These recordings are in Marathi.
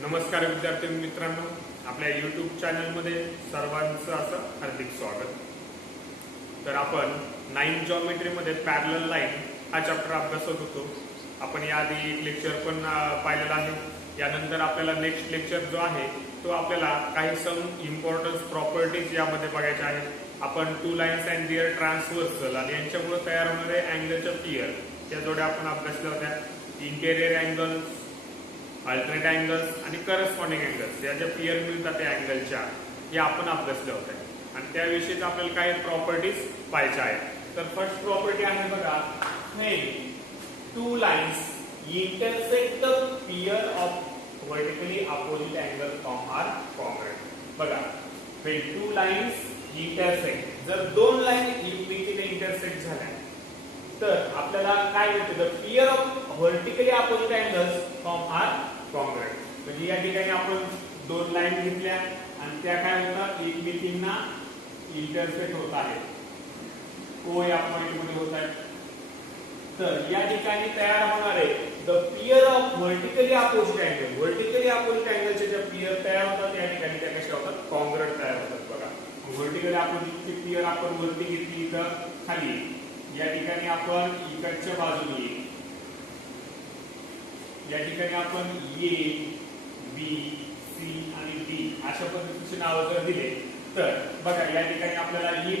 नमस्कार विद्यार्थी मित्रांनो, आपल्या YouTube चॅनलमध्ये सर्वांचं असं हार्दिक स्वागत. तर आपण 9th जॉमेट्री मध्ये पॅरलल लाईन हा चॅप्टर अभ्यासत होतो. आपण याआधी एक लेक्चर पण पाहिलेला आहे. यानंतर आपल्याला नेक्स्ट लेक्चर जो आहे तो आपल्याला काही सम इम्पॉर्टन्स प्रॉपर्टीज यामध्ये बघायच्या आहेत. आपण two lines and their transversal आणि यांच्यामुळे तयार होणारे अँगलच्या पियर या जोड्या आपण अभ्यासल्या होत्या. इंटेरियर अँगल्स, अल्टरनेट अँगल्स आणि करस्पॉन्डिंग अँगल्स या ज्या पियर मिळतात त्या अँगलच्या या आपण अभ्यासल्या होत्या आणि त्याविषयीच आपल्याला काही प्रॉपर्टीज पाहायच्या आहेत. तर फर्स्ट प्रॉपर्टी आहे बघा, when two lines intersect the pair of vertically opposite angle from are congruent. बघा, व्हेन टू लाईन्स इंटरसेक्ट, जर दोन लाईन एकमेकीने इंटरसेक्ट झाल्या तर आपल्याला काय मिळतं, the pair of vertically opposite angles from are congruent. म्हणजे या ठिकाणी आपण दोन लाईन घेतल्या आणि त्या काय होतात, एकमेकींना इंटरसेक्ट होत आहेत, ओ या पॉइंट मध्ये होत आहेत. तर या ठिकाणी तयार होणारे the pair of vertically opposite angle, vertically opposite अँगलचे ज्या पियर तयार होतात या ठिकाणी त्या कशा होतात, कॉन्ग्रुएंट तयार होतात. बघा, व्हर्टिकली अपोजिटची पियर आपण वरती घेतली तर खाली, या ठिकाणी आपण इकडच्या बाजूने या ठिकाणी आपण ए, बी, सी आणि डी अशा पद्धतीचे नाव जर दिले तर बघा या ठिकाणी आपल्याला ही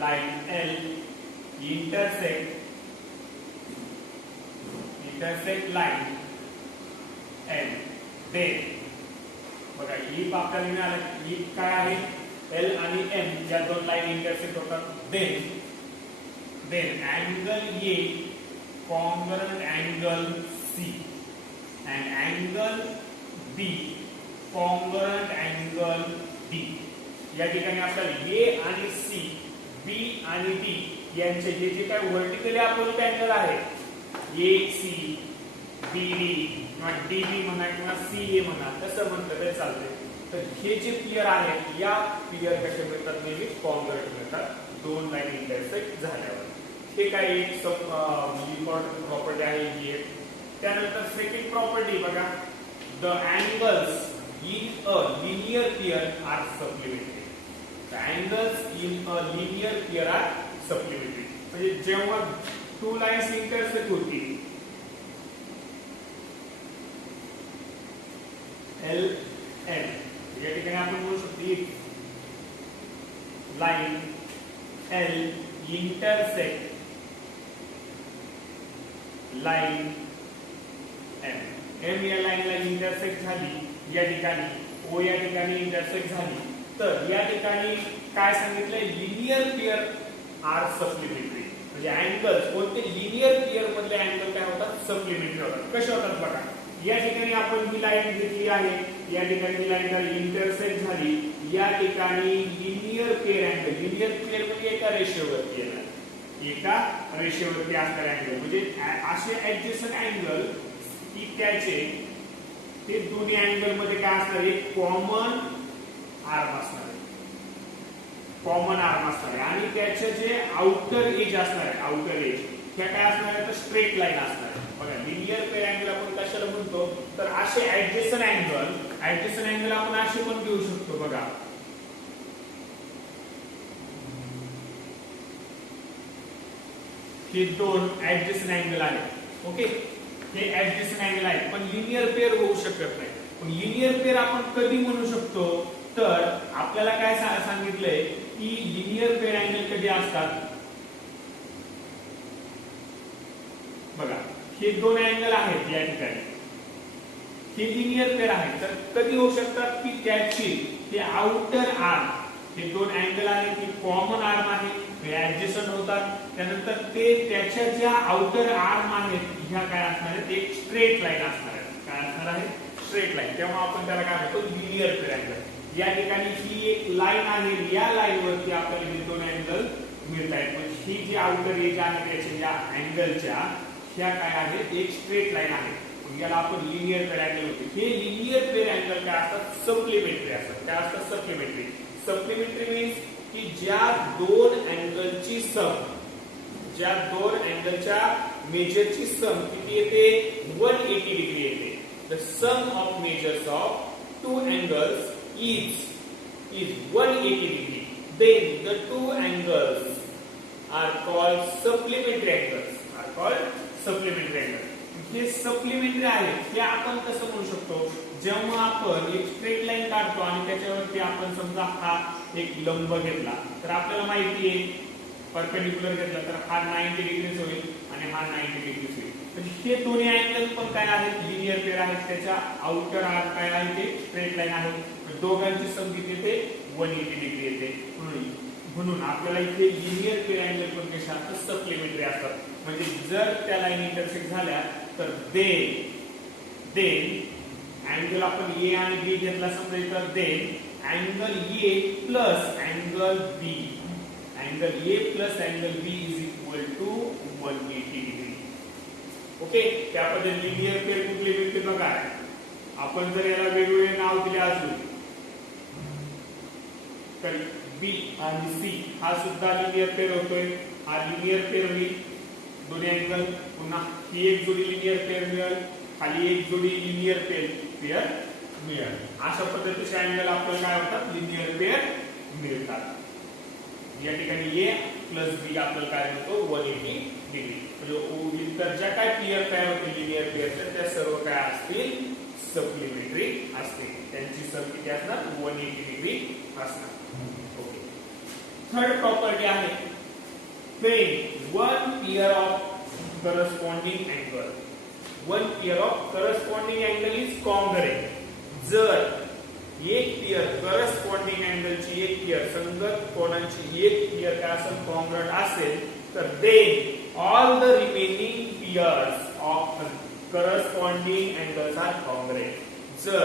line L intersect line L, then बघा ही आपल्याला मिळालं, ही काय आहे, एल आणि एम या दोन लाईन इंटरसेक्ट होतात. Then angle A congruent angle C and angle B congruent angle D. या ठिकाणी आपल्याला A आणि C, B आणि D यांचे जे काय व्हर्टिकली अपोजिट अँगल आहे, AC, BD किंवा DB म्हणा किंवा CA म्हणा, कसं म्हटलं तरी चालते. तर हे जे पियर आहेत या पियर कसे मिळतात, नेहमी कॉन्ग्रुएंट मिळतात दोन लाईन इंटरसेक्ट झाल्यावर. हे काय एक इम्पॉर्टंट प्रॉपर्टी आहे ही. त्यानंतर सेकंड प्रॉपर्टी बघा, the angles in a linear pair are supplementary. The angles in a linear pair are supplementary. म्हणजे जेव्हा टू लाईन्स इंटरसेक्ट होतील, एल एन या ठिकाणी आपण म्हणू शकतो line L intersect line m, m या लाईनला इंटरसेक्ट झाली, या ठिकाणी ओ या ठिकाणी इंटरसेक्ट झाली, तर या ठिकाणी काय सांगितलंय, लिनियर पेयर आर सप्लिमेंटरी. म्हणजे अँगल्स कोणते, लिनियर पेयर मधले अँगल काय होतात, सप्लिमेंटरी होतात. कसे होतात बघा, या ठिकाणी आपण ही लाईन घेतली आहे, या ठिकाणी लाईन इंटरसेक्ट झाली, या ठिकाणी linear pair angle, linear pair म्हणजे एका रेषेवरती येणार, एका रेषेवरती असणारे अँगल म्हणजे असे ऍडजस्टंट अँगल की त्याचे ते दोन्ही अँगल मध्ये काय असणार, एक कॉमन आर्म असणार आहे, कॉमन आर्म असणार आहे आणि त्याचे जे आउटर एज असणार आहे, आउटर एज त्या काय असणार आहे, तर स्ट्रेट लाईन असणार आहे. बघा, लिनियर पेयर अँगल आपण कशाला म्हणतो, तर असे ऍडजस्टंट अँगल आपण असे पण घेऊ शकतो. बघा, हे दोन ऍडजस्टंट अँगल आहेत. ओके, हे ऍडजस्टंट अँगल आहेत पण लिनियर पेयर होऊ शकत नाही. पण लिनियर पेयर आपण कधी म्हणू शकतो, तर आपल्याला काय सांगितलंय की लिनियर पेयर अँगल कधी असतात, बघा हे दोन अँगल आहेत या ठिकाणी, हे लिनियर पेयर आहेत, तर कधी होऊ शकतात की त्याची हे आउटर आर्म, हे दोन अँगल आहेत, हे कॉमन आर्म आहे, हे ऍडजस्टंट होतात. त्यानंतर ते त्याच्या ज्या आउटर आर्म आहेत ह्या काय असणार आहेत, एक स्ट्रेट लाईन असणार आहे. काय असणार आहे, स्ट्रेट लाईन. तेव्हा आपण त्याला काय म्हणतो, लिनियर पेयर अँगल. या ठिकाणी ही एक लाईन आहे, या लाईन वरती आपल्याला हे दोन अँगल मिळत आहेत. पण ही जी आउटर एज आहे त्याच्या या अँगलच्या ह्या काय आहेत, एक स्ट्रेट लाईन आहे. याला आपण लिनियर पेयर अँगल म्हणतो. हे लिनियर पेयर अँगल काय असतात, सप्लिमेंटरी असतात. काय असतात, सप्लिमेंटरी. सप्लिमेंटरी मीन्स की ज्या दोन अँगलची सम ज्या दोन अँगलच्या मेजरची सम किती येते 180 डिग्री येते. The sum of measures of two angles is 180 degree. Then the two angles are called supplementary angles. हे सप्लिमेंटरी आहेत. हे आपण कसं म्हणू शकतो, जेव्हा आपण एक स्ट्रेट लाईन काढतो आणि त्याच्यावरती आपण समजा हा एक लंब घेतला तर आपल्याला माहिती आहे परपेंडिक्युलर घेतला तर हा 90 डिग्रीज होईल आणि हा 90 डिग्रीज होईल. तर हे दोन्ही अँगल पण काय आहेत लिनियर पेअर आहेत. त्याच्या आउटर आर्क काय आहे ते स्ट्रेट लाईन आहे. दोघांची सम किती येते 180 डिग्री येते. म्हणून आपल्याला इथे लिनियर पेअर अँगल पण कसे असतात सप्लिमेंटरी असतात. म्हणजे जर त्या लाईन इंटरसेक्ट झाल्या तर देन अँगल आपण ए आणि बी घेतला समजा इथं then angle A plus angle B is equal to 180 degree. Okay, त्या पद्धतीने लिनियर पेअर कुठली मिळते बघा. आपण जर याला वेगवेगळे नाव दिले असेल तर बी आणि सी हा सुद्धा लिनियर पेअर होतोय. हा लिनियर पेअर होईल दोन्ही अँगल. पुन्हा ही एक जोडी लिनियर पेअर मिळेल, खाली एक जोडी लिनियर पेअर मिळेल. अशा पद्धतीचे अँगल आपल्याला काय होतात लिनियर पेअर मिळतात. या ठिकाणी ए प्लस बी आपल्याला काय मिळतो 180 डिग्री. म्हणजे इतर ज्या काय पेअर तयार होते लिनियर पेअरच्या त्या सर्व काय असतील सप्लिमेंटरी असतील. त्यांची सम किती असणार 180 डिग्री असणार. ओके, थर्ड प्रॉपर्टी आहे when one pair of corresponding angle is congruent. जर एक पेयर करस्पॉन्डिंग अँगलची एक पेयर संगत कोणाची एक पेयर काय असेल कॉन्ग्रुएंट असेल तर then all the remaining pairs of corresponding angles are congruent. जर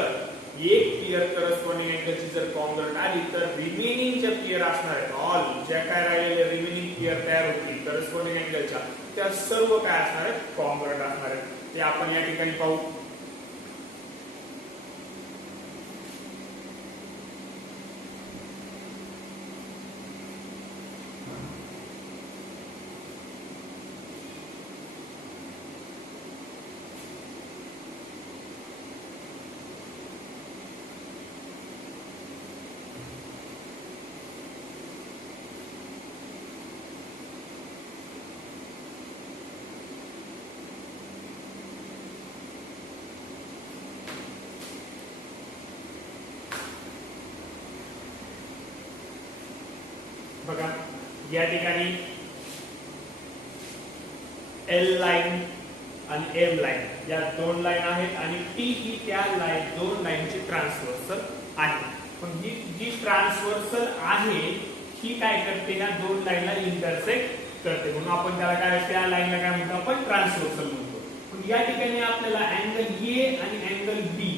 एक पेयर करस्पॉन्डिंग अँगलची जर कॉन्ग्रुएंट आली तर रिमेनिंग ज्या पेयर असणार आहेत ऑल ज्या काय राहिलेल्या रिमेनिंग पेयर तयार होतील करस्पॉन्डिंग अँगलच्या त्या सर्व काय असणार आहेत कॉन्ग्रुएंट असणार आहेत. ते आपण या ठिकाणी पाहू. बघा या ठिकाणी एल लाईन आणि एम लाईन या दोन लाईन आहेत आणि टी ही त्या दोन लाईनची ट्रान्सव्हर्सल आहे. पण ही जी ट्रान्सव्हर्सल आहे ही काय करते या दोन लाईनला इंटरसेक्ट करते म्हणून आपण त्याला काय त्या लाईनला काय म्हणतो आपण ट्रान्सव्हर्सल म्हणतो. पण या ठिकाणी आपल्याला अँगल ए आणि अँगल बी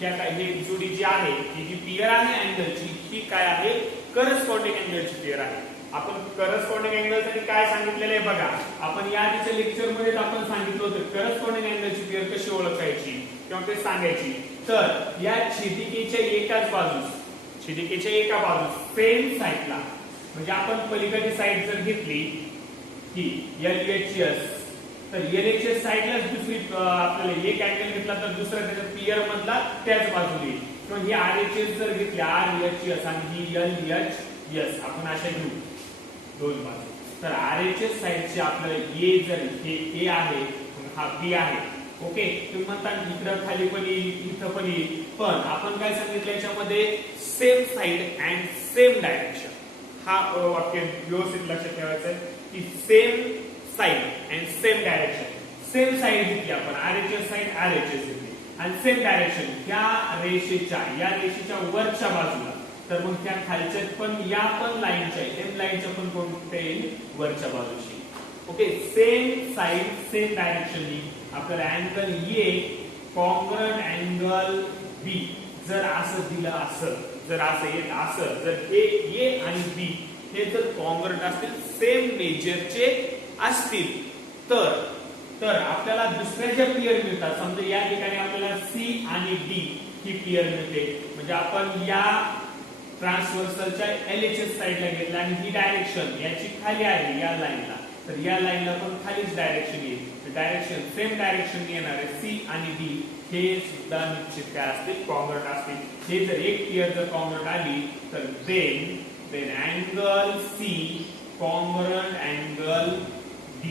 त्या काय हे जोडी जी आहे ही जी पेअर आहे अँगलची ही काय आहे करस्पॉन्डिंग अँगलची पेअर आहे. आपण करस्पॉन्डिंग अँगल साठी काय सांगितलेलं आहे बघा. आपण या आधीच्या लेक्चर मध्ये आपण सांगितलं होतं करस्पॉन्डिंग अँगलची पेअर कशी ओळखायची किंवा ते सांगायची. तर या छेदिकेच्या एका बाजूस सेम साइडला म्हणजे आपण पलीकडची साइड जर घेतली ही LHS तर LHS साइडला दुसरी आपल्याला एक अँगल घेतला तर दुसरा त्याच्या पेअर मधला त्याच बाजूला येईल. किंवा ही RHS जर घेतली RHS आणि ही LHS आपण अशा घेऊ दोन बाजू. तर RHS साइडची आपल्याला ए जर हे ए आहे हा बी आहे. ओके, तुम्ही म्हणता इकडं खाली पण येईल इथं पण येईल. पण आपण काय सांगितलं याच्यामध्ये same side and same direction. हा वाक्य व्यवस्थित लक्षात ठेवायचं आहे की same side and same direction. Same side घेतली आपण RHS साइड RHS घेतली आणि सेम डायरेक्शन या रेषेच्या वरच्या बाजूला. तर मग त्या खालच्या पण या पण लाईनच्या एम लाईनच्या पण कोणत्या येईल वरच्या बाजूची. Okay, same side same direction आपल्याला अँगल ए कॉन्ग्रुएंट अँगल बी जर असं दिलं जर असं येत असं जर हे ए आणि बी हे जर कॉन्ग्रुएंट असतील सेम मेजरचे असतील तर आपल्याला दुसऱ्या ज्या पेअर मिळतात समजा या ठिकाणी आपल्याला सी आणि डी ही पेअर मिळते. म्हणजे आपण या ट्रान्सव्हर्सलच्या LHS साइडला घेतला आणि ही डायरेक्शन याची खाली आहे या लाईनला, तर या लाईनला पण खालीच डायरेक्शन येईल. डायरेक्शन सेम डायरेक्शन येणार आहे. C आणि D हे सुद्धा निश्चित काय असतील, कॉन्ग्रुएंट असतील. हे जर एक पेयर जर कॉन्ग्रुएंट आली तर then angle C congruent angle D,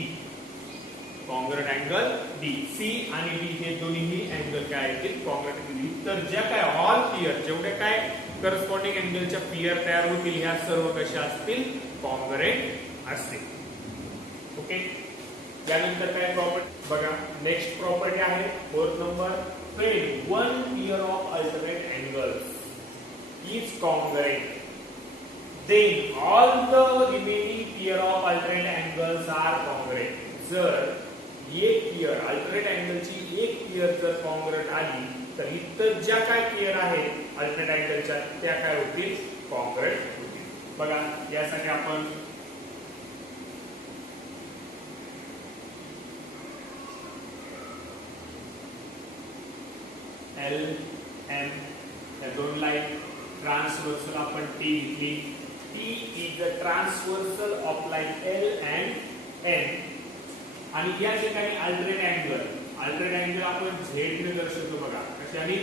congruent angle D. C आणि D हे दोन्हीही अँगल काय आहेत, कॉन्ग्रुएंट D. तर ज्या काय ऑल पेयर जेवढे काय करस्पॉन्डिंग अँगलच्या पेयर तयार होतील ह्या सर्व कशा असतील, कॉन्ग्रुएंट असतील. ओके. यानंतर काय प्रॉपर्टी बघा, नेक्स्ट प्रॉपर्टी आहे 4th number. when one pair of alternate angles is congruent then all the remaining pair of alternate angles are congruent. जर एक पेयर अल्टरनेट अँगलची एक पेयर जर कॉन्ग्रुएंट आली तर इतर ज्या काय पेयर आहेत अल्टरनेट अँगलच्या त्या काय होतील, कॉन्ग्रुएंट होतील. बघा यासाठी आपण L M या दोन लाईन ट्रान्सव्हर्सल आपण T घेतली. T is the transversal of line L and M. आणि या ठिकाणी अल्टरनेट अँगल आपण Z ने दर्शवतो बघा कशाने,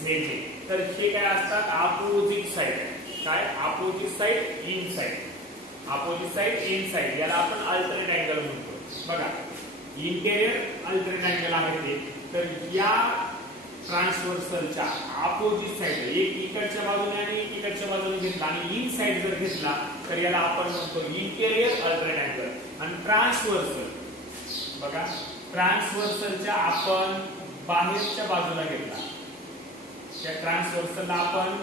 Z ने. तर हे काय असतात, अपोजिट साइड. काय opposite side, in side. Opposite side, in side याला आपण अल्टरनेट अँगल म्हणतो. बघा इंटेरियर अल्टरनेट अँगल आहे ते. तर या ट्रान्सव्हर्सलच्या अपोजिट साइड एक इकडच्या बाजूने आणि एक इकडच्या बाजूने घेतला आणि इन साइड जर घेतला तर याला आपण म्हणतो इंटेरियर अल्टरनेट अँगल. आणि ट्रान्सव्हर्सल बघा ट्रान्सव्हर्सलच्या आपण बाहेरच्या बाजूला घेतला, त्या ट्रान्सव्हर्सलला आपण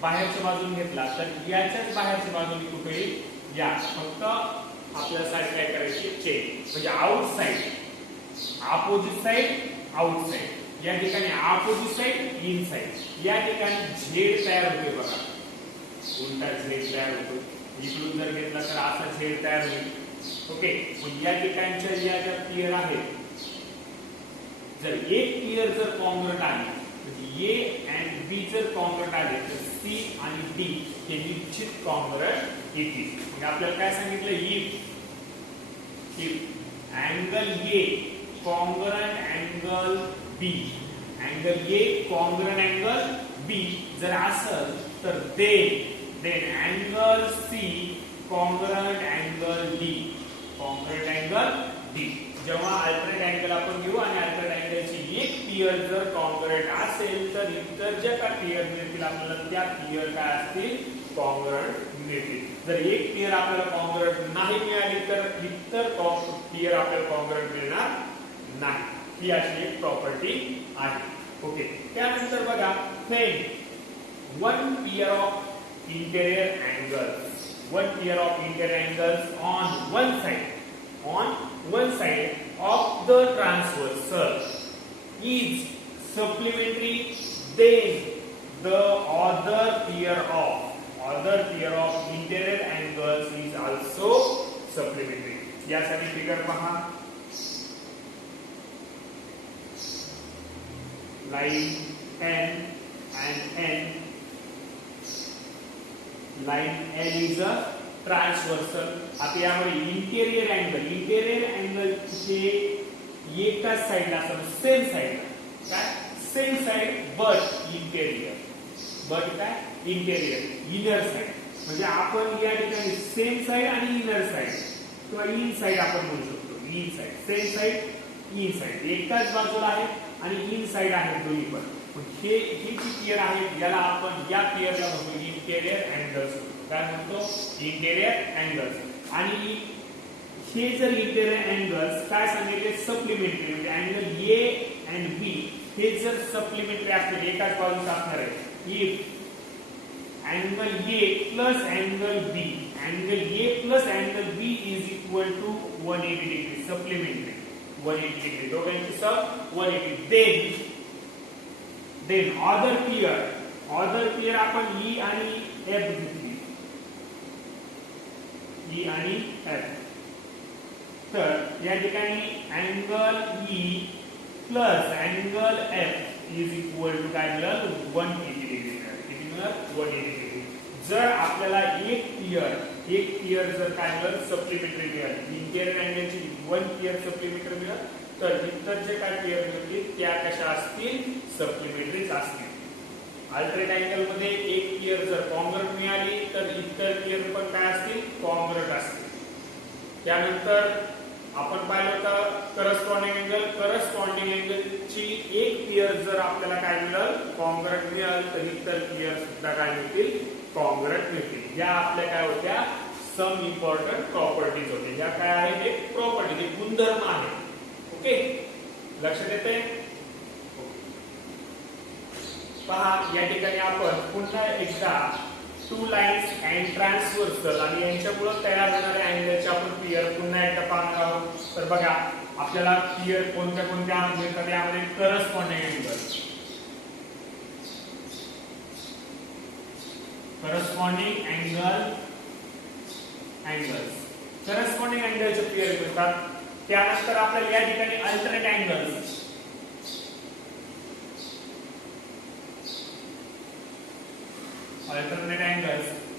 बाहेरच्या बाजूने घेतला तर याच्याच बाहेरच्या बाजूने कुठे या फक्त आपल्या साइड काय करायची, चेंज. म्हणजे out side, opposite side, out side. या ठिकाणी अपोजिट साइड, इन साइड. या ठिकाणी झेड तयार होते बघा, उलटा झेड तयार होतो. इकडून जर घेतला तर असा झेड तयार होईल. ओके. या ठिकाणच्या या ज्या पेयर आहेत जर एक पेयर जर कॉन्ग्रुएंट आली म्हणजे A and B जर कॉन्ग्रुएंट आले तर C आणि D हे निश्चित कॉन्ग्रुएंट येतील. म्हणजे आपल्याला काय सांगितलं, if angle A congruent angle B, angle A congruent angle B जर असेल तर then angle C congruent angle D, congruent angle D. जेव्हा अल्टरनेट अँगल आपण घेऊ आणि अल्टरनेट अँगलची एक पेयर जर कॉन्ग्रुएंट असेल तर इतर ज्या काय पेयर मिळतील आपल्याला त्या पेयर काय असतील, कॉन्ग्रुएंट मिळतील. जर एक पेयर आपल्याला कॉन्ग्रुएंट नाही मिळाली तर इतर पेयर आपल्याला कॉन्ग्रुएंट मिळणार नाही. ही अशी एक प्रॉपर्टी आहे. ओके. त्यानंतर बघा when one pair of interior angles on one side of the transversal is supplementary then the other pair of interior angles is also supplementary. यासाठी फिगर पहा, line N and N. Line N is a transversal. आता यामध्ये इंटेरियर अँगल चे एकाच साइडला असतात, सेम साइड. काय same side but interior, inner side. म्हणजे आपण या ठिकाणी सेम साइड आणि इनर साइड किंवा इन साइड आपण म्हणू शकतो. In side, same side, in side एकाच बाजूला आहे आणि इन साइड आहे दोन्ही पण. हे जी पेयर आहे याला आपण या पेयरला म्हणतो इंटेरियर अँगल्स. काय म्हणतो, इंटेरियर अँगल्स. आणि हे जर इंटेरियर अँगल्स काय सांगितले, सप्लिमेंटरी. म्हणजे अँगल A and B हे जर सप्लिमेंटरी असतील, एकाच बाजूला असणार आहे. If angle A plus angle B, angle A plus angle B is equal to 180 degree, supplementary 180 degree, दोघांची सब 180. देन अदर पेयर आपण E आणि F घेतली, E आणि F. तर या ठिकाणी angle E plus angle F is equal to काय मिळेल, 180 डिग्री. किती मिळेल, 180 डिग्री. जर आपल्याला एक पियर जर काय मिळालं सप्लिमेंटरी मिळाली, इंटेरियर अँगलची 1 पियर सप्लिमेंटरी मिळालं, तर इतर जे काय पियर मिळतील त्या कशा असतील, सप्लिमेंटरीच असतील. अल्टरनेट अँगल मध्ये एक पियर जर कॉन्ग्रुएंट मिळाली तर इतर पियर पण काय असतील, कॉन्ग्रुएंट असतील. त्यानंतर आपण पाहिलं होतं करस्पॉन्डिंग अँगलची एक पियर जर आपल्याला काय मिळाल, कॉन्ग्रुएंट मिळाल, तर इतर पियर सुद्धा काय मिळतील, कॉन्ग्रुएंट मिळतील. या आपल्या काय होत्या, सम इम्पॉर्टंट प्रॉपर्टीज होते. या काय आहेत, एक प्रॉपर्टी, एक गुणधर्म आहे. ओके, लक्षात येते. पहा या ठिकाणी आपण पुन्हा एकदा टू लाईन्स अँड ट्रान्सव्हर्सल आणि यांच्यामुळे तयार होणाऱ्या अँगलचे आपण पियर पुन्हा एकदा पाहणार आहोत. तर बघा आपल्याला पियर कोणत्या कोणत्या मिळतात, यामध्ये करस्पॉन्डिंग अँगल्स करस्पॉन्डिंग अँगलचे पियर मिळतात. त्यानंतर आपल्याला या ठिकाणी अल्टरनेट अँगल्स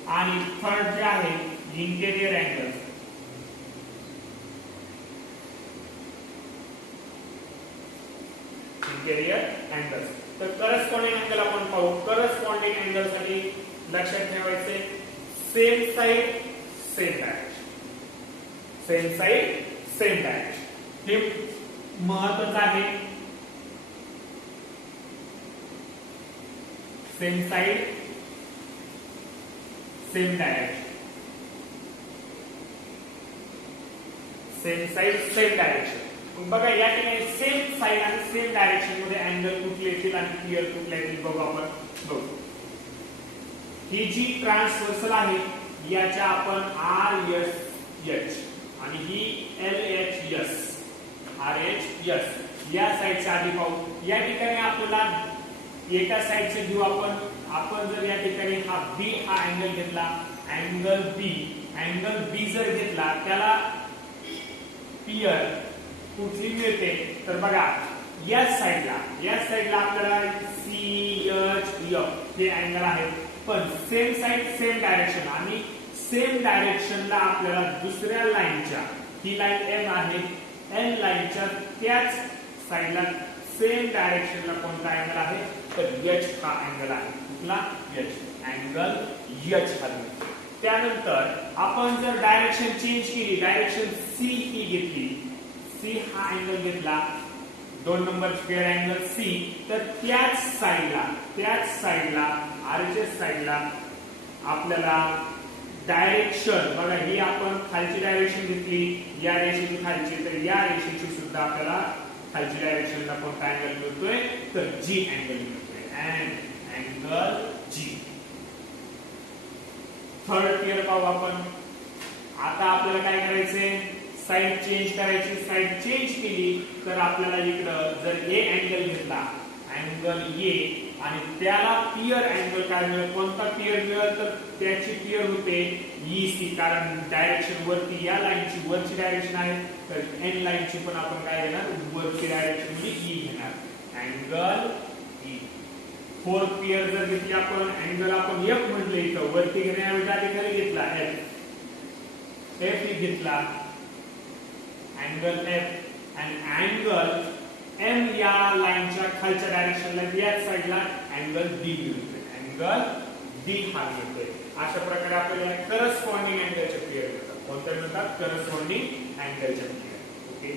आणि थर्ड जे आहे इंटेरियर अँगल्स. तर करस्पॉन्डिंग अँगल आपण पाहू. करस्पॉन्डिंग अँगल साठी लक्षात ठेवायचे सेम साइड सेम डायरेक्शन, हे महत्वाचं आहे. सेम साइड सेम डायरेक्शन, बघा या ठिकाणी सेम साइड आणि सेम डायरेक्शन मध्ये अँगल कुठले येतील आणि पियर कुठले येतील बघू आपण. ही जी ट्रान्सव्हर्सल आहे याच्या आपण RHS आणि ही LHS या साइडच्या आधी पाहू. या ठिकाणी आपल्याला एका साइडचे व्ह्यू आपण जर या ठिकाणी हा B हा अँगल घेतला, अँगल B जर घेतला, त्याला पियर कुठली मिळते, तर बघा या साइडला आपल्याला CHF हे अँगल आहे. पण सेम साइड सेम डायरेक्शन आणि सेम डायरेक्शनला आपल्याला दुसऱ्या लाईनच्या, ही लाईन M आहे, N लाईनच्या त्याच साइडला सेम डायरेक्शनला कोणता अँगल आहे, तर H हा अँगल आहे. कुठला, अँगल H हा. त्यानंतर आपण जर डायरेक्शन चेंज केली, डायरेक्शन C ही घेतली, C हा अँगल घेतला, 2 नंबर स्क्वेअर अँगल C, तर त्याच साइडला RHS साइडला आपल्याला डायरेक्शन बघा, ही आपण खालची डायरेक्शन घेतली, या रेषेची खालची, तर या रेषेची सुद्धा आपल्याला खालची डायरेक्शनला कोणता अँगल मिळतोय, तर G अँगल मिळतोय. Angle G. थर्ड पियर पाहू आपण. आता आपल्याला काय करायचंय, साइड चेंज करायची. साइड चेंज केली तर आपल्याला इकडं जर A अँगल घेतला, अँगल A, आणि त्याला पियर अँगल काय मिळेल, कोणता पियर मिळेल, तर त्याची पियर होते EC, कारण डायरेक्शन वरती, या लाईनची वरची डायरेक्शन आहे, तर N लाईनची पण आपण काय घेणार, वरची डायरेक्शन म्हणजे E घेणार, अँगल E. फोर्थ पियर जर घेतली आपण, अँगल आपण F म्हटलं इथं, वरती घेण्याऐवजी आधी खाली घेतला F घेतला, अँगल F, आणि अँगल M या लाईनच्या खालच्या डायरेक्शनला या साइडला अँगल D मिळतोय, अँगल D हा मिळतोय. अशा प्रकारे आपल्याला करस्पॉन्डिंग अँगलचे पेयर मिळतात. कोणत्या मिळतात, करस्पॉन्डिंग अँगलचे पेयर. ओके,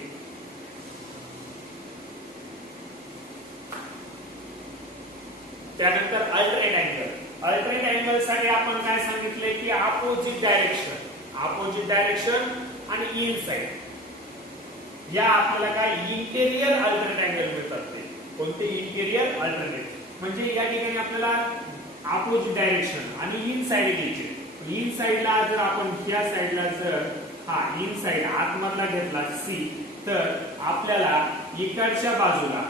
त्यानंतर अल्टरनेट अँगल साठी आपण काय सांगितले की अपोजिट डायरेक्शन आणि इन साइड, या आपल्याला काय इंटेरियर अल्टरनेट अँगल मिळतात. ते कोणते, इंटेरियर अल्टरनेट, म्हणजे या ठिकाणी आपल्याला अपोजिट डायरेक्शन आणि इन साइड घ्यायचे. इन साइडला जर आपण या साइडला जर हा इन साइड आतमधला घेतला C, तर आपल्याला इकडच्या बाजूला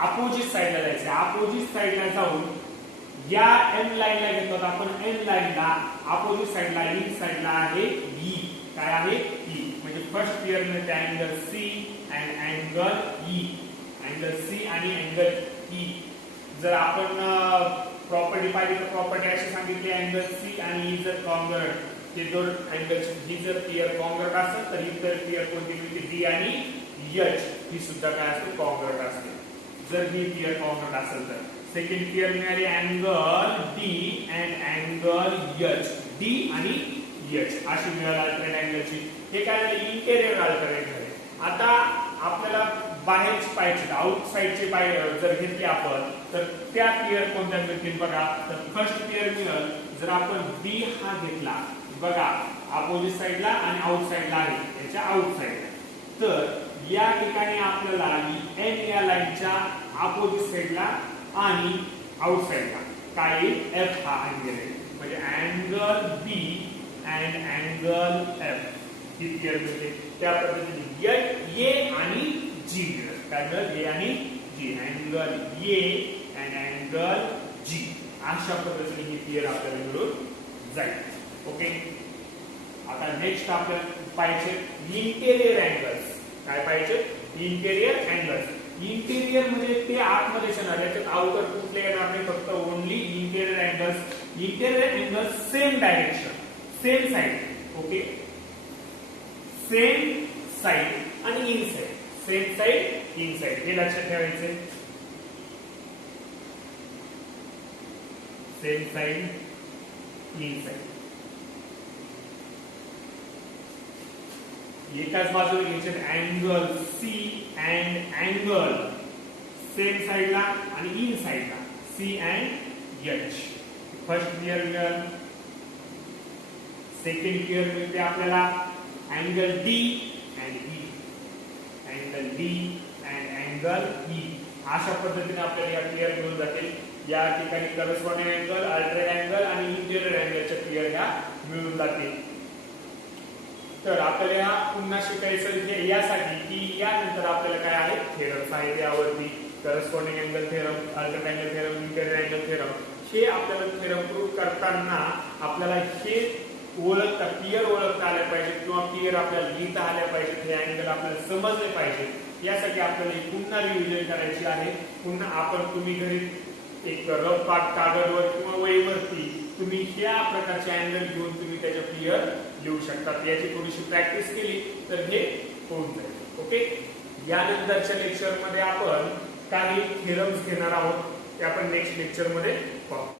अपोजिट साइडला जायचं. अपोजिट साइडला जाऊन या M लाईनला घेतो आपण, M लाईनला अपोजिट साइडला इन साइडला आहे E, काय आहे E, म्हणजे फर्स्ट पियर मध्ये अँगल C आणि अँगल E, अँगल C आणि अँगल E. जर आपण प्रॉपर्टी पाहिजे तर प्रॉपर्टी अशी सांगितली अँगल सी आणि ही जर कॉन्ग्रुएंट हे दोन अँगल ही जर पेअर कॉन्ग्रुएंट असेल तर इतर पेअर कोणती मिळते डी आणि एच ही सुद्धा काय असते कॉन्ग्रुएंट असते जर ही पेअर कॉन्ग्रुएंट असेल तर सेकंड पेअर मिळाली angle D and angle H D आणि एच अशी मिळाली अल्टरनेट अँगलची हे काय झालं इंटेरियर अल्टरनेट झाले आता आपल्याला बाहेरची पाहिजे आउटसाइडचे जर घेतली आपण तर त्या पेअर कोणत्या मिळतील बघा तर फर्स्ट पेअर मिळेल जर आपण बी हा घेतला बघा अपोजिट साइडला आणि आउट साइडला आहे याच्या आउट साइडला तर या ठिकाणी आपल्याला एन या लाईनच्या अपोजिट साइडला आणि आउट साइडला काय एफ हा अँगल आहे म्हणजे angle B and angle F ही पेअर मिळते त्या पद्धतीने ए आणि जी काय मिळेल ए आणि G angle A and angle G अशा पद्धतीने ही पेअर आपल्याला मिळून जाईल ओके आता नेक्स्ट आपल्याला पाहिजे इंटेरियर अँगल्स काय पाहिजे इंटेरियर अँगल्स इंटेरियर म्हणजे ते आतमध्ये येणार त्याच्यात आउटर कुठले येणार नाही फक्त only interior angles same direction same side okay same side आणि इनसाइड सेम साइड इनसाइड हे लक्षात ठेवायचे सेम साइड इनसाइड एकाच बाजूला घ्यायचे angle C and angle same साइडला आणि इन साइडला C and H first pair मिळेल सेकंड पेअर मिळते आपल्याला angle D and E angle D and angle E अशा पद्धतीने आपल्याला या पेअर मिळून जातील या ठिकाणी करस्पॉन्डिंग अँगल अल्टरनेट अँगल आणि इंटेरियर अँगलच्या पेअर ह्या मिळून जातील तर आपल्याला पुन्हा शिकायचं यासाठी की यानंतर आपल्याला काय आहे थेरम्स आहेत यावरती corresponding angle theorem alternate angle theorem interior angle theorem हे आपल्याला थेरम प्रूव्ह करताना आपल्याला हे ओळखता पेअर ओळखता आल्या पाहिजे किंवा पेअर आपल्याला लिहिता आल्या पाहिजे हे अँगल आपल्याला समजले पाहिजे यासाठी आपल्याला पुन्हा रिव्हिजन करायची आहे पुन्हा आपण तुम्ही घरी एक रफ कागदवर किंवा वहीवरती तुम्ही ह्या प्रकारचे अँगल घेऊन तुम्ही त्याच्या पेअर लिहू शकता याची थोडीशी प्रॅक्टिस केली तर हे होऊन जाईल ओके यानंतरच्या लेक्चर मध्ये आपण काही थेरम्स घेणार आहोत ते आपण नेक्स्ट लेक्चर मध्ये पाहू